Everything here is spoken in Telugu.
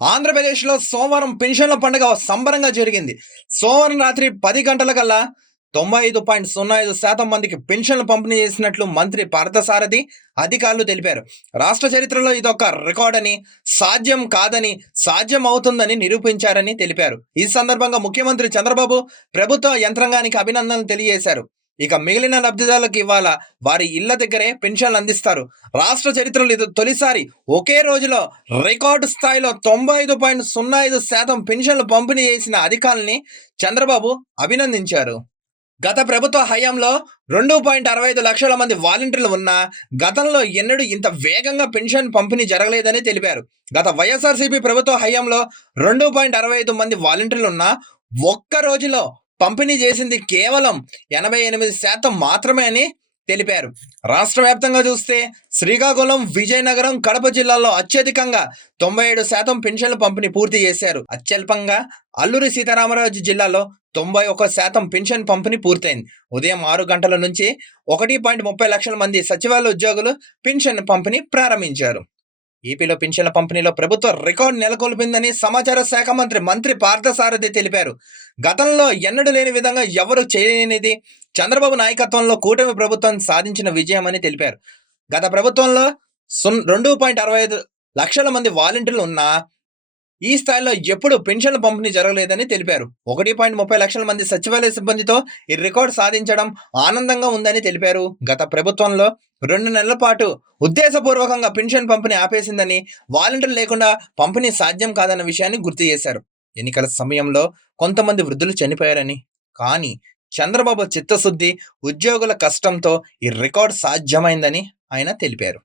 ఆంధ్రప్రదేశ్‌లో సోమవారం పెన్షన్ల పండుగ సంబరంగా జరిగింది. సోమవారం రాత్రి 10 గంటలకల్లా 95.05% మందికి పెన్షన్లు పంపిణీ చేసినట్లు మంత్రి పార్థసారథి అధికారులు తెలిపారు. రాష్ట్ర చరిత్రలో ఇదొక రికార్డని, సాధ్యం కాదని, సాధ్యం అవుతుందని నిరూపించారని తెలిపారు. ఈ సందర్భంగా ముఖ్యమంత్రి చంద్రబాబు ప్రభుత్వ యంత్రాంగానికి అభినందనలు తెలియజేశారు. ఇక మిగిలిన లబ్ధిదారులకు ఇవాళ వారి ఇళ్ల దగ్గరే పెన్షన్లు అందిస్తారు. రాష్ట్ర చరిత్రలో ఇది తొలిసారి ఒకే రోజులో రికార్డు స్థాయిలో 95.05% పెన్షన్లు పంపిణీ చేసిన అధికారుల్ని చంద్రబాబు అభినందించారు. గత ప్రభుత్వ హయాంలో 2.65 లక్షల మంది వాలంటీర్లు ఉన్నా గతంలో ఎన్నడూ ఇంత వేగంగా పెన్షన్ పంపిణీ జరగలేదని తెలిపారు. గత వైఎస్ఆర్సీపీ ప్రభుత్వ హయాంలో 2.65 మంది వాలంటీర్లు ఉన్నా ఒక్క రోజులో పంపిణీ చేసింది కేవలం 88% మాత్రమే అని తెలిపారు. రాష్ట్ర వ్యాప్తంగా చూస్తే శ్రీకాకుళం, విజయనగరం, కడప జిల్లాల్లో అత్యధికంగా 97% పెన్షన్ల పంపిణీ పూర్తి చేశారు. అత్యల్పంగా అల్లూరి సీతారామరాజు జిల్లాలో 91% పెన్షన్ పంపిణీ పూర్తయింది. ఉదయం 6 గంటల నుంచి 1.30 లక్షల మంది సచివాలయ ఉద్యోగులు పెన్షన్ పంపిణీ ప్రారంభించారు. ఏపీలో పెన్షన్ల పంపిణీలో ప్రభుత్వం రికార్డు నెలకొల్పిందని సమాచార శాఖ మంత్రి పార్థసారథి తెలిపారు. గతంలో ఎన్నడూ లేని విధంగా ఎవరు చేయలేనిది చంద్రబాబు నాయకత్వంలో కూటమి ప్రభుత్వం సాధించిన విజయమని తెలిపారు. గత ప్రభుత్వంలో 2.65 లక్షల మంది వాలంటీర్లు ఉన్నా ఈ స్థాయిలో ఎప్పుడు పెన్షన్ల పంపిణీ జరగలేదని తెలిపారు. 1.30 లక్షల మంది సచివాలయ సిబ్బందితో ఈ రికార్డు సాధించడం ఆనందంగా ఉందని తెలిపారు. గత ప్రభుత్వంలో 2 నెలల పాటు ఉద్దేశపూర్వకంగా పెన్షన్ పంపిణీ ఆపేసిందని, వాలంటీర్లు లేకుండా పంపిణీ సాధ్యం కాదన్న విషయాన్ని గుర్తు చేశారు. ఎన్నికల సమయంలో కొంతమంది వృద్ధులు చనిపోయారని, కానీ చంద్రబాబు చిత్తశుద్ధి, ఉద్యోగుల కష్టంతో ఈ రికార్డు సాధ్యమైందని ఆయన తెలిపారు.